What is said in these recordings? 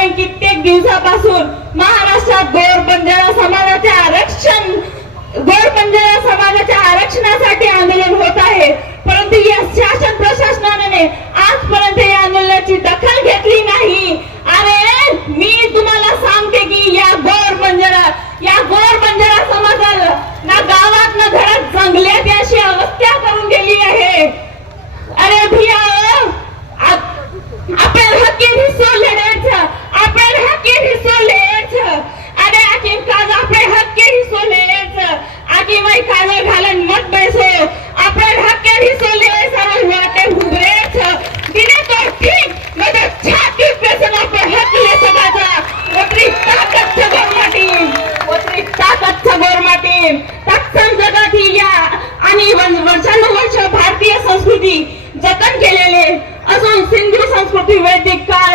कारण कित्येक दिवसापासून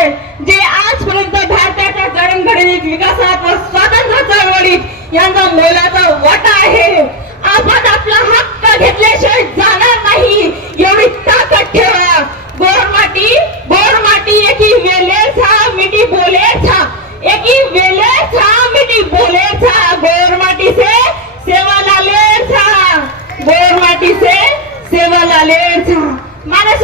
आहे जे आजपर्यंत भारताच्या जडणघडणीत विकासात स्वातंत्र्य चळवळीत यांचा मोलाचा वाटा आहे आपण आपला हक्क घेतल्याशिवाय जाणार नाही एवढी ताकद ठेवा. बोरमाटी बोरमाटी एकी वेले छा मिठी बोले छा एकी वेले छा मिटी बोले छा बोरमाटी से सेवा लाले छा बोरमाटी से सेवा लाले छा मानस